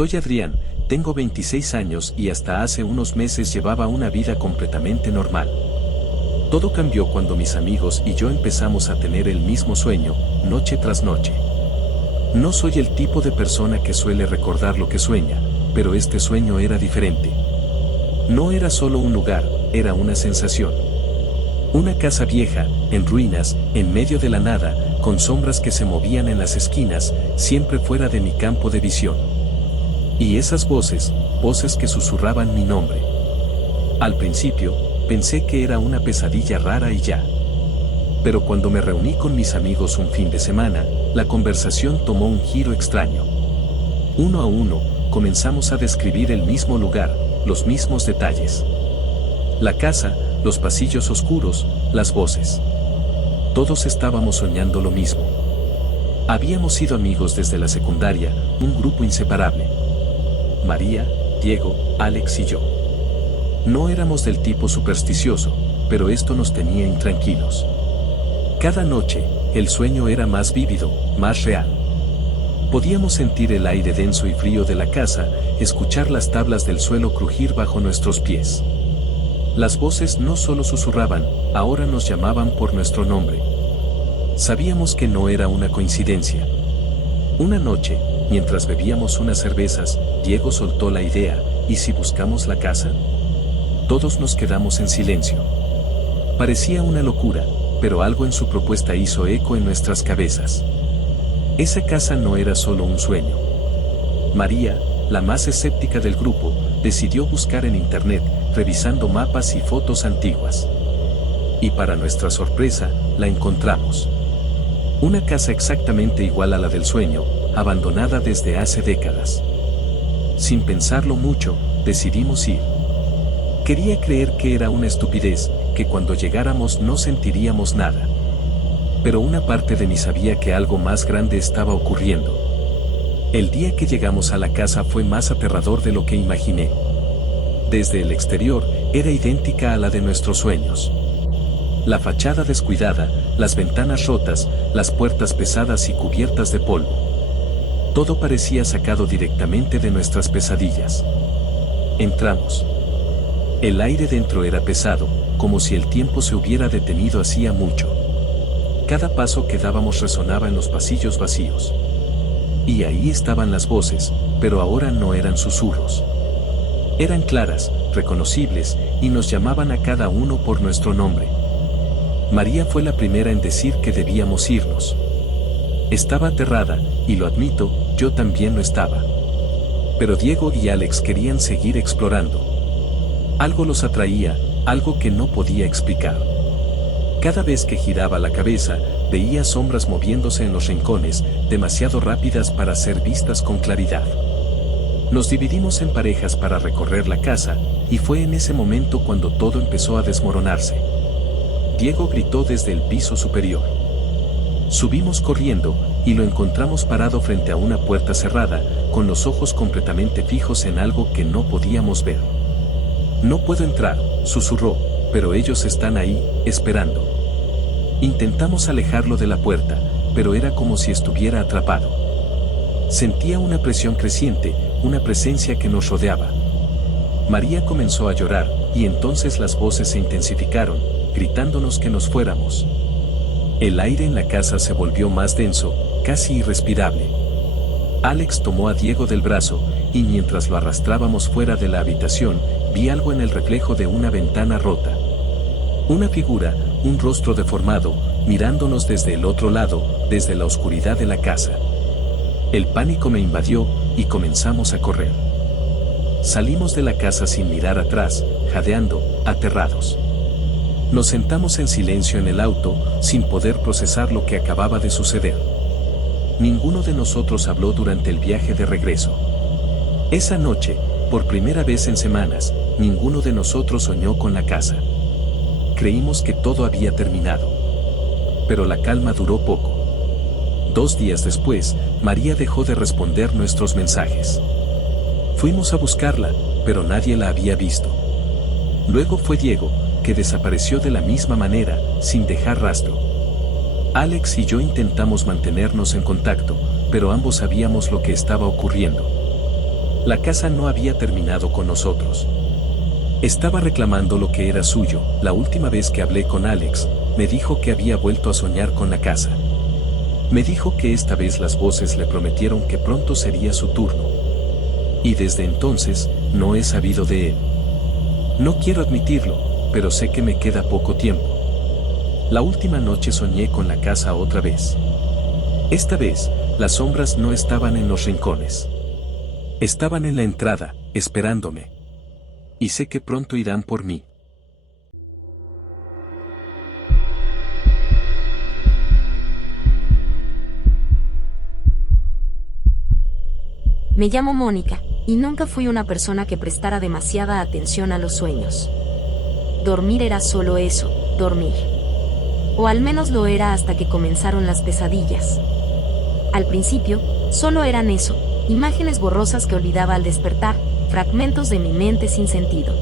Soy Adrián, tengo 26 años y hasta hace unos meses llevaba una vida completamente normal. Todo cambió cuando mis amigos y yo empezamos a tener el mismo sueño, noche tras noche. No soy el tipo de persona que suele recordar lo que sueña, pero este sueño era diferente. No era solo un lugar, era una sensación. Una casa vieja, en ruinas, en medio de la nada, con sombras que se movían en las esquinas, siempre fuera de mi campo de visión. Y esas voces, voces que susurraban mi nombre. Al principio, pensé que era una pesadilla rara y ya. Pero cuando me reuní con mis amigos un fin de semana, la conversación tomó un giro extraño. Uno a uno, comenzamos a describir el mismo lugar, los mismos detalles. La casa, los pasillos oscuros, las voces. Todos estábamos soñando lo mismo. Habíamos sido amigos desde la secundaria, un grupo inseparable. María, Diego, Alex y yo. No éramos del tipo supersticioso, pero esto nos tenía intranquilos. Cada noche, el sueño era más vívido, más real. Podíamos sentir el aire denso y frío de la casa, escuchar las tablas del suelo crujir bajo nuestros pies. Las voces no solo susurraban, ahora nos llamaban por nuestro nombre. Sabíamos que no era una coincidencia. Una noche, mientras bebíamos unas cervezas, Diego soltó la idea, ¿y si buscamos la casa? Todos nos quedamos en silencio. Parecía una locura, pero algo en su propuesta hizo eco en nuestras cabezas. Esa casa no era solo un sueño. María, la más escéptica del grupo, decidió buscar en internet, revisando mapas y fotos antiguas. Y para nuestra sorpresa, la encontramos. Una casa exactamente igual a la del sueño, abandonada desde hace décadas. Sin pensarlo mucho, decidimos ir. Quería creer que era una estupidez, que cuando llegáramos no sentiríamos nada. Pero una parte de mí sabía que algo más grande estaba ocurriendo. El día que llegamos a la casa fue más aterrador de lo que imaginé. Desde el exterior, era idéntica a la de nuestros sueños. La fachada descuidada, las ventanas rotas, las puertas pesadas y cubiertas de polvo. Todo parecía sacado directamente de nuestras pesadillas. Entramos. El aire dentro era pesado, como si el tiempo se hubiera detenido hacía mucho. Cada paso que dábamos resonaba en los pasillos vacíos. Y ahí estaban las voces, pero ahora no eran susurros. Eran claras, reconocibles, y nos llamaban a cada uno por nuestro nombre. María fue la primera en decir que debíamos irnos. Estaba aterrada, y lo admito, yo también lo estaba. Pero Diego y Alex querían seguir explorando. Algo los atraía, algo que no podía explicar. Cada vez que giraba la cabeza, veía sombras moviéndose en los rincones, demasiado rápidas para ser vistas con claridad. Nos dividimos en parejas para recorrer la casa, y fue en ese momento cuando todo empezó a desmoronarse. Diego gritó desde el piso superior. Subimos corriendo, y lo encontramos parado frente a una puerta cerrada, con los ojos completamente fijos en algo que no podíamos ver. No puedo entrar, susurró, pero ellos están ahí, esperando. Intentamos alejarlo de la puerta, pero era como si estuviera atrapado. Sentía una presión creciente, una presencia que nos rodeaba. María comenzó a llorar, y entonces las voces se intensificaron, gritándonos que nos fuéramos. El aire en la casa se volvió más denso, casi irrespirable. Alex tomó a Diego del brazo, y mientras lo arrastrábamos fuera de la habitación, vi algo en el reflejo de una ventana rota. Una figura, un rostro deformado, mirándonos desde el otro lado, desde la oscuridad de la casa. El pánico me invadió, y comenzamos a correr. Salimos de la casa sin mirar atrás, jadeando, aterrados. Nos sentamos en silencio en el auto, sin poder procesar lo que acababa de suceder. Ninguno de nosotros habló durante el viaje de regreso. Esa noche, por primera vez en semanas, ninguno de nosotros soñó con la casa. Creímos que todo había terminado. Pero la calma duró poco. 2 días después, María dejó de responder nuestros mensajes. Fuimos a buscarla, pero nadie la había visto. Luego fue Diego, que desapareció de la misma manera, sin dejar rastro. Alex y yo intentamos mantenernos en contacto, pero ambos sabíamos lo que estaba ocurriendo. La casa no había terminado con nosotros. Estaba reclamando lo que era suyo. La última vez que hablé con Alex, me dijo que había vuelto a soñar con la casa. Me dijo que esta vez las voces le prometieron que pronto sería su turno. Y desde entonces, no he sabido de él. No quiero admitirlo, pero sé que me queda poco tiempo. La última noche soñé con la casa otra vez. Esta vez, las sombras no estaban en los rincones. Estaban en la entrada, esperándome. Y sé que pronto irán por mí. Me llamo Mónica, y nunca fui una persona que prestara demasiada atención a los sueños. Dormir era solo eso, dormir. O al menos lo era hasta que comenzaron las pesadillas. Al principio, solo eran eso, imágenes borrosas que olvidaba al despertar, fragmentos de mi mente sin sentido.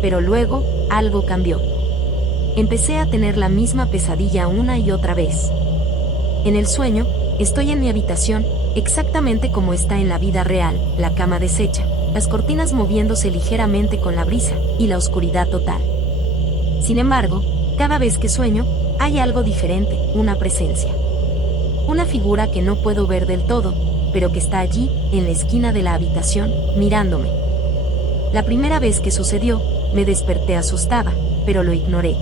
Pero luego, algo cambió. Empecé a tener la misma pesadilla una y otra vez. En el sueño, estoy en mi habitación, exactamente como está en la vida real, la cama deshecha, las cortinas moviéndose ligeramente con la brisa, y la oscuridad total. Sin embargo, cada vez que sueño, hay algo diferente, una presencia. Una figura que no puedo ver del todo, pero que está allí, en la esquina de la habitación, mirándome. La primera vez que sucedió, me desperté asustada, pero lo ignoré.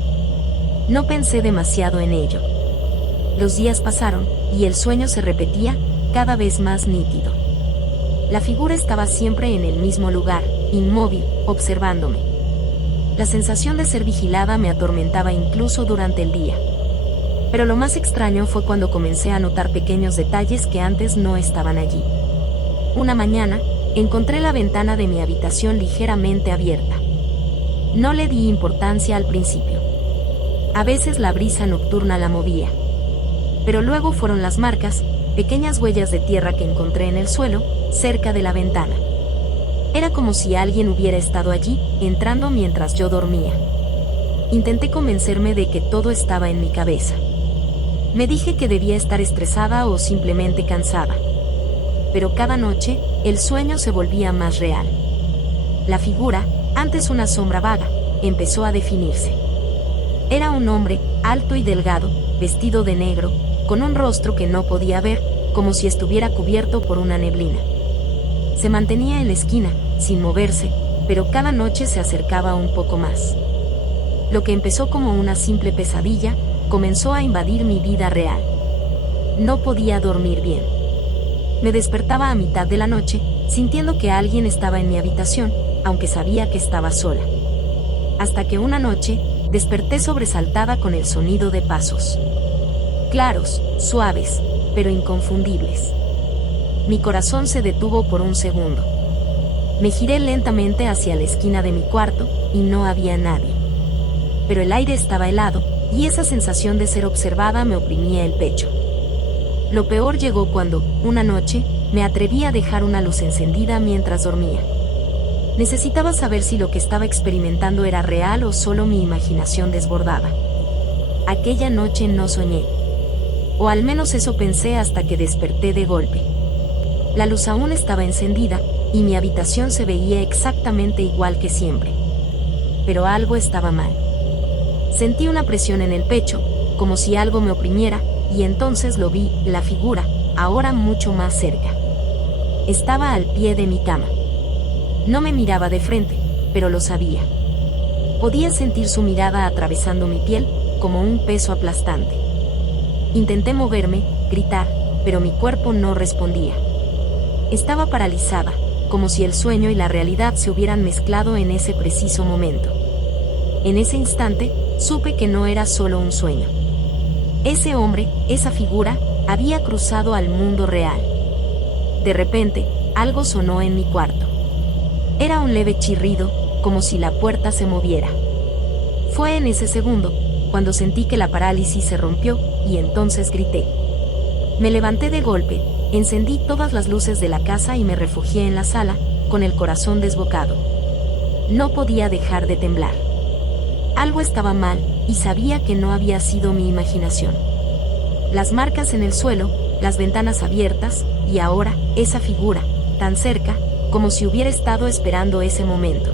No pensé demasiado en ello. Los días pasaron, y el sueño se repetía, cada vez más nítido. La figura estaba siempre en el mismo lugar, inmóvil, observándome. La sensación de ser vigilada me atormentaba incluso durante el día. Pero lo más extraño fue cuando comencé a notar pequeños detalles que antes no estaban allí. Una mañana, encontré la ventana de mi habitación ligeramente abierta. No le di importancia al principio. A veces la brisa nocturna la movía. Pero luego fueron las marcas, pequeñas huellas de tierra que encontré en el suelo, cerca de la ventana. Era como si alguien hubiera estado allí, entrando mientras yo dormía. Intenté convencerme de que todo estaba en mi cabeza. Me dije que debía estar estresada o simplemente cansada. Pero cada noche, el sueño se volvía más real. La figura, antes una sombra vaga, empezó a definirse. Era un hombre, alto y delgado, vestido de negro, con un rostro que no podía ver, como si estuviera cubierto por una neblina. Se mantenía en la esquina, sin moverse, pero cada noche se acercaba un poco más. Lo que empezó como una simple pesadilla, comenzó a invadir mi vida real. No podía dormir bien. Me despertaba a mitad de la noche, sintiendo que alguien estaba en mi habitación, aunque sabía que estaba sola. Hasta que una noche, desperté sobresaltada con el sonido de pasos. Claros, suaves, pero inconfundibles. Mi corazón se detuvo por un segundo. Me giré lentamente hacia la esquina de mi cuarto, y no había nadie. Pero el aire estaba helado, y esa sensación de ser observada me oprimía el pecho. Lo peor llegó cuando, una noche, me atreví a dejar una luz encendida mientras dormía. Necesitaba saber si lo que estaba experimentando era real o solo mi imaginación desbordada. Aquella noche no soñé. O al menos eso pensé hasta que desperté de golpe. La luz aún estaba encendida, y mi habitación se veía exactamente igual que siempre. Pero algo estaba mal. Sentí una presión en el pecho, como si algo me oprimiera, y entonces lo vi, la figura, ahora mucho más cerca. Estaba al pie de mi cama. No me miraba de frente, pero lo sabía. Podía sentir su mirada atravesando mi piel, como un peso aplastante. Intenté moverme, gritar, pero mi cuerpo no respondía. Estaba paralizada, como si el sueño y la realidad se hubieran mezclado en ese preciso momento. En ese instante, supe que no era solo un sueño. Ese hombre, esa figura, había cruzado al mundo real. De repente, algo sonó en mi cuarto. Era un leve chirrido, como si la puerta se moviera. Fue en ese segundo, cuando sentí que la parálisis se rompió, y entonces grité. Me levanté de golpe, encendí todas las luces de la casa y me refugié en la sala, con el corazón desbocado. No podía dejar de temblar. Algo estaba mal, y sabía que no había sido mi imaginación. Las marcas en el suelo, las ventanas abiertas, y ahora, esa figura, tan cerca, como si hubiera estado esperando ese momento.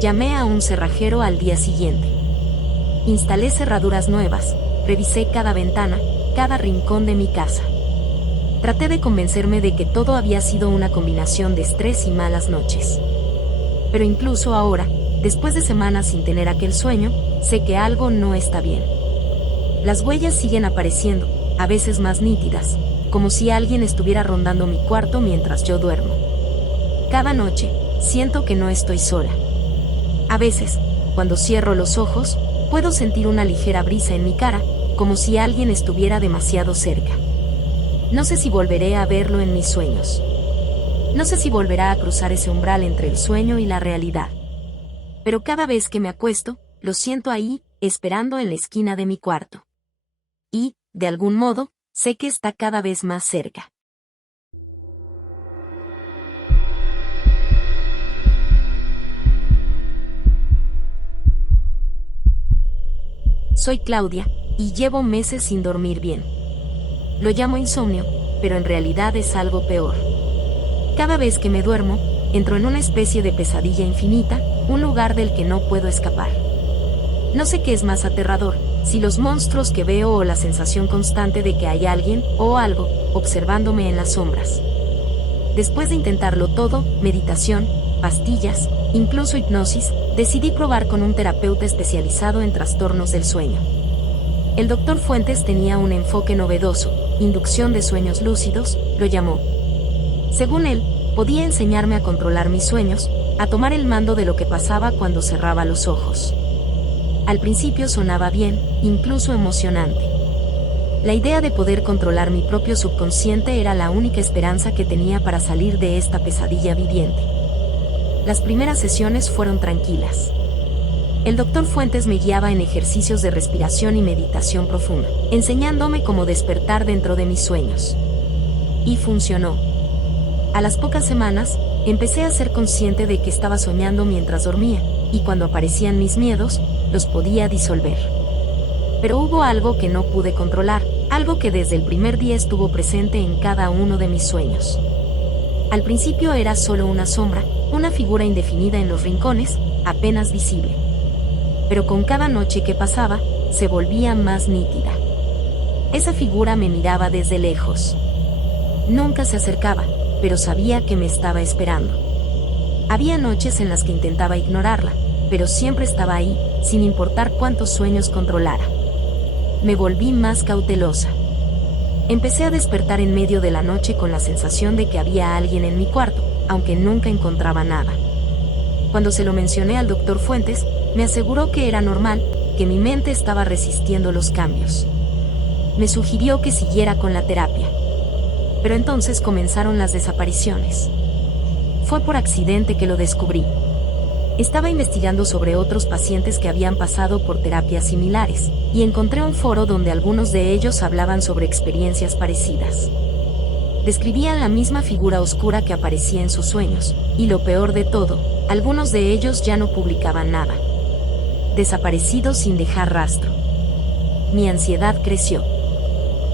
Llamé a un cerrajero al día siguiente. Instalé cerraduras nuevas, revisé cada ventana, cada rincón de mi casa. Traté de convencerme de que todo había sido una combinación de estrés y malas noches. Pero incluso ahora, después de semanas sin tener aquel sueño, sé que algo no está bien. Las huellas siguen apareciendo, a veces más nítidas, como si alguien estuviera rondando mi cuarto mientras yo duermo. Cada noche, siento que no estoy sola. A veces, cuando cierro los ojos, puedo sentir una ligera brisa en mi cara, como si alguien estuviera demasiado cerca. No sé si volveré a verlo en mis sueños. No sé si volverá a cruzar ese umbral entre el sueño y la realidad. Pero cada vez que me acuesto, lo siento ahí, esperando en la esquina de mi cuarto. Y, de algún modo, sé que está cada vez más cerca. Soy Claudia, y llevo meses sin dormir bien. Lo llamo insomnio, pero en realidad es algo peor. Cada vez que me duermo, entro en una especie de pesadilla infinita, un lugar del que no puedo escapar. No sé qué es más aterrador, si los monstruos que veo o la sensación constante de que hay alguien, o algo, observándome en las sombras. Después de intentarlo todo, meditación, pastillas, incluso hipnosis, decidí probar con un terapeuta especializado en trastornos del sueño. El Dr. Fuentes tenía un enfoque novedoso, inducción de sueños lúcidos, lo llamó. Según él, podía enseñarme a controlar mis sueños, a tomar el mando de lo que pasaba cuando cerraba los ojos. Al principio sonaba bien, incluso emocionante. La idea de poder controlar mi propio subconsciente era la única esperanza que tenía para salir de esta pesadilla viviente. Las primeras sesiones fueron tranquilas. El Dr. Fuentes me guiaba en ejercicios de respiración y meditación profunda, enseñándome cómo despertar dentro de mis sueños. Y funcionó. A las pocas semanas, empecé a ser consciente de que estaba soñando mientras dormía, y cuando aparecían mis miedos, los podía disolver. Pero hubo algo que no pude controlar, algo que desde el primer día estuvo presente en cada uno de mis sueños. Al principio era solo una sombra, una figura indefinida en los rincones, apenas visible. Pero con cada noche que pasaba, se volvía más nítida. Esa figura me miraba desde lejos. Nunca se acercaba, pero sabía que me estaba esperando. Había noches en las que intentaba ignorarla, pero siempre estaba ahí, sin importar cuántos sueños controlara. Me volví más cautelosa. Empecé a despertar en medio de la noche con la sensación de que había alguien en mi cuarto, aunque nunca encontraba nada. Cuando se lo mencioné al Dr. Fuentes, me aseguró que era normal, que mi mente estaba resistiendo los cambios. Me sugirió que siguiera con la terapia. Pero entonces comenzaron las desapariciones. Fue por accidente que lo descubrí. Estaba investigando sobre otros pacientes que habían pasado por terapias similares, y encontré un foro donde algunos de ellos hablaban sobre experiencias parecidas. Describían la misma figura oscura que aparecía en sus sueños, y lo peor de todo, algunos de ellos ya no publicaban nada. Desaparecidos sin dejar rastro. Mi ansiedad creció.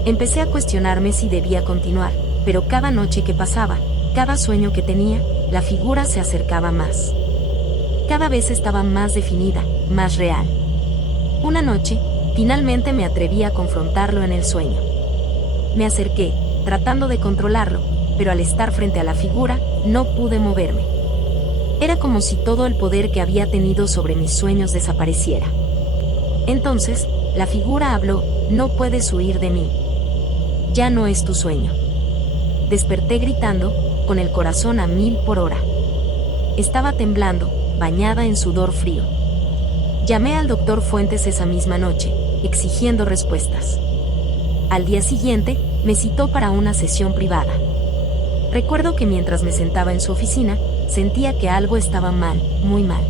Empecé a cuestionarme si debía continuar, pero cada noche que pasaba, cada sueño que tenía, la figura se acercaba más. Cada vez estaba más definida, más real. Una noche, finalmente me atreví a confrontarlo en el sueño. Me acerqué, tratando de controlarlo, pero al estar frente a la figura, no pude moverme. Era como si todo el poder que había tenido sobre mis sueños desapareciera. Entonces, la figura habló: no puedes huir de mí. Ya no es tu sueño. Desperté gritando, con el corazón a 1000 por hora. Estaba temblando, bañada en sudor frío. Llamé al Dr. Fuentes esa misma noche, exigiendo respuestas. Al día siguiente, me citó para una sesión privada. Recuerdo que mientras me sentaba en su oficina, sentía que algo estaba mal, muy mal.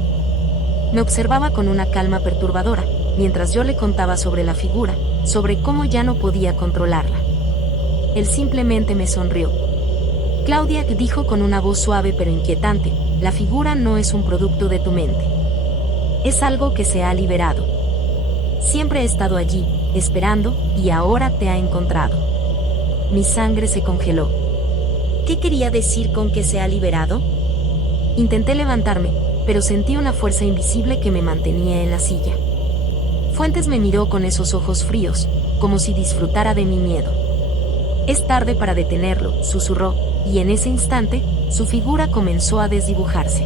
Me observaba con una calma perturbadora, mientras yo le contaba sobre la figura, sobre cómo ya no podía controlarla. Él simplemente me sonrió. Claudia, dijo con una voz suave pero inquietante, la figura no es un producto de tu mente. Es algo que se ha liberado. Siempre he estado allí, esperando, y ahora te ha encontrado. Mi sangre se congeló. ¿Qué quería decir con que se ha liberado? Intenté levantarme, pero sentí una fuerza invisible que me mantenía en la silla. Fuentes me miró con esos ojos fríos, como si disfrutara de mi miedo. Es tarde para detenerlo, susurró, y en ese instante, su figura comenzó a desdibujarse.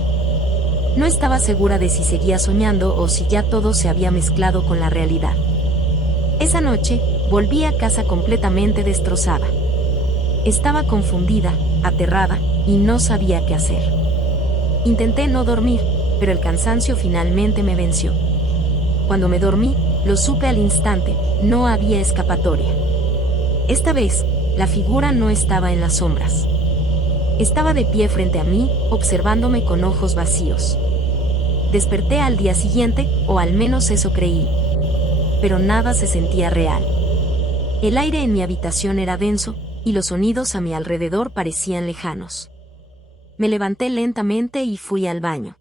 No estaba segura de si seguía soñando o si ya todo se había mezclado con la realidad. Esa noche, volví a casa completamente destrozada. Estaba confundida, aterrada, y no sabía qué hacer. Intenté no dormir, pero el cansancio finalmente me venció. Cuando me dormí, lo supe al instante, no había escapatoria. Esta vez, la figura no estaba en las sombras. Estaba de pie frente a mí, observándome con ojos vacíos. Desperté al día siguiente, o al menos eso creí. Pero nada se sentía real. El aire en mi habitación era denso, y los sonidos a mi alrededor parecían lejanos. Me levanté lentamente y fui al baño.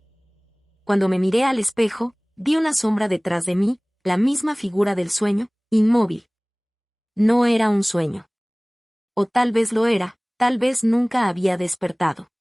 Cuando me miré al espejo, vi una sombra detrás de mí, la misma figura del sueño, inmóvil. No era un sueño. O tal vez lo era, tal vez nunca había despertado.